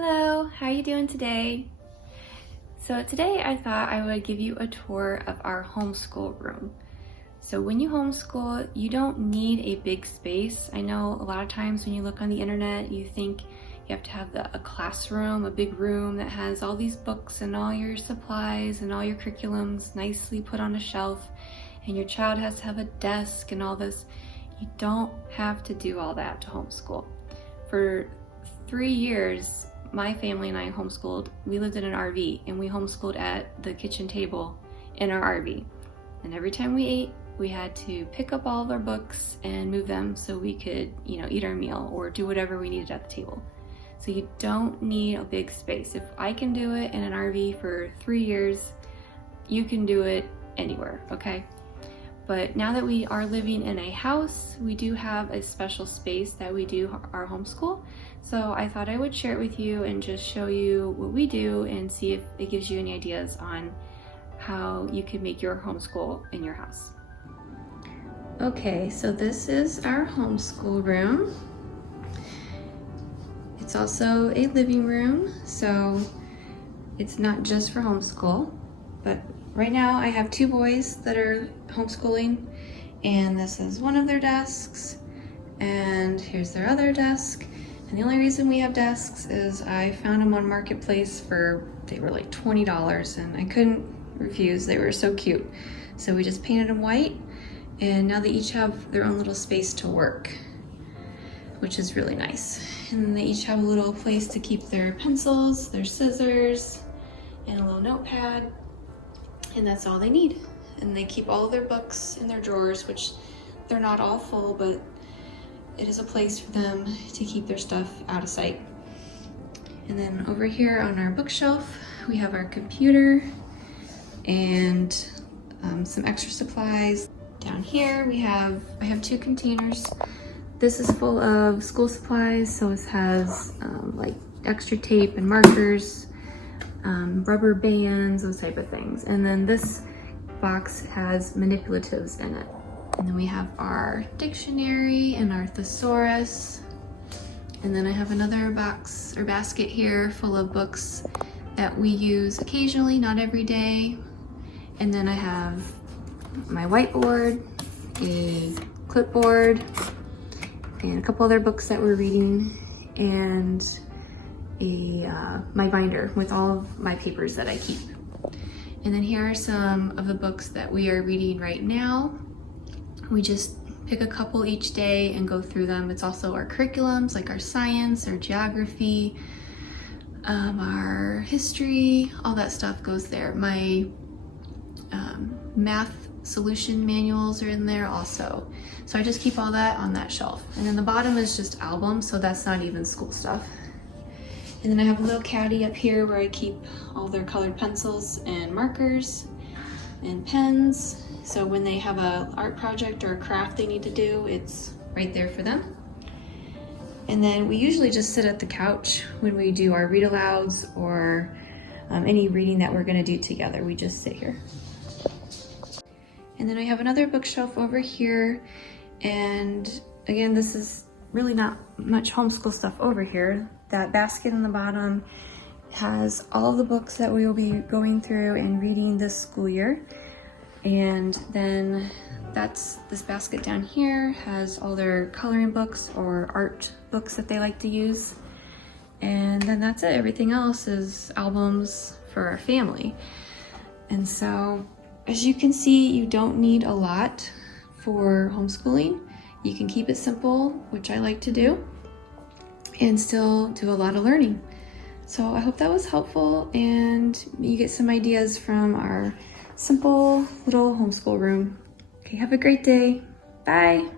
Hello, how are you doing today? So today I thought I would give you a tour of our homeschool room. So when you homeschool, you don't need a big space. I know a lot of times when you look on the internet, you think you have to have a classroom, a big room that has all these books and all your supplies and all your curriculums nicely put on a shelf, and your child has to have a desk and all this. You don't have to do all that to homeschool. For 3 years, my family and I homeschooled. We lived in an RV and we homeschooled at the kitchen table in our RV. And every time we ate, we had to pick up all of our books and move them so we could, eat our meal or do whatever we needed at the table. So you don't need a big space. If I can do it in an RV for 3 years, you can do it anywhere, okay? But now that we are living in a house, we do have a special space that we do our homeschool. So I thought I would share it with you and just show you what we do and see if it gives you any ideas on how you can make your homeschool in your house. Okay, so this is our homeschool room. It's also a living room, so it's not just for homeschool, but right now I have 2 boys that are homeschooling, and this is one of their desks, and here's their other desk. And the only reason we have desks is I found them on Marketplace they were like $20, and I couldn't refuse. They were so cute. So we just painted them white, and now they each have their own little space to work, which is really nice. And they each have a little place to keep their pencils, their scissors, and a little notepad. And that's all they need. And they keep all of their books in their drawers, which they're not all full, but it is a place for them to keep their stuff out of sight. And then over here on our bookshelf, we have our computer and some extra supplies. Down here I have 2 containers. This is full of school supplies, so it has like extra tape and markers, rubber bands, those type of things. And then this box has manipulatives in it. And then we have our dictionary and our thesaurus. And then I have another box or basket here full of books that we use occasionally, not every day. And then I have my whiteboard, a clipboard, and a couple other books that we're reading, and my binder with all of my papers that I keep. And then here are some of the books that we are reading right now. We just pick a couple each day and go through them. It's also our curriculums, like our science, our geography, our history, all that stuff goes there. My math solution manuals are in there also. So I just keep all that on that shelf. And then the bottom is just albums, so that's not even school stuff. And then I have a little caddy up here where I keep all their colored pencils and markers and pens. So when they have an art project or a craft they need to do, it's right there for them. And then we usually just sit at the couch when we do our read alouds or any reading that we're gonna do together. We just sit here. And then I have another bookshelf over here. And again, this is really not much homeschool stuff over here. That basket in the bottom has all the books that we will be going through and reading this school year. And then this basket down here has all their coloring books or art books that they like to use. And then that's it. Everything else is albums for our family. And so, as you can see, you don't need a lot for homeschooling. You can keep it simple, which I like to do, and still do a lot of learning. So I hope that was helpful and you get some ideas from our simple little homeschool room. Okay, have a great day. Bye.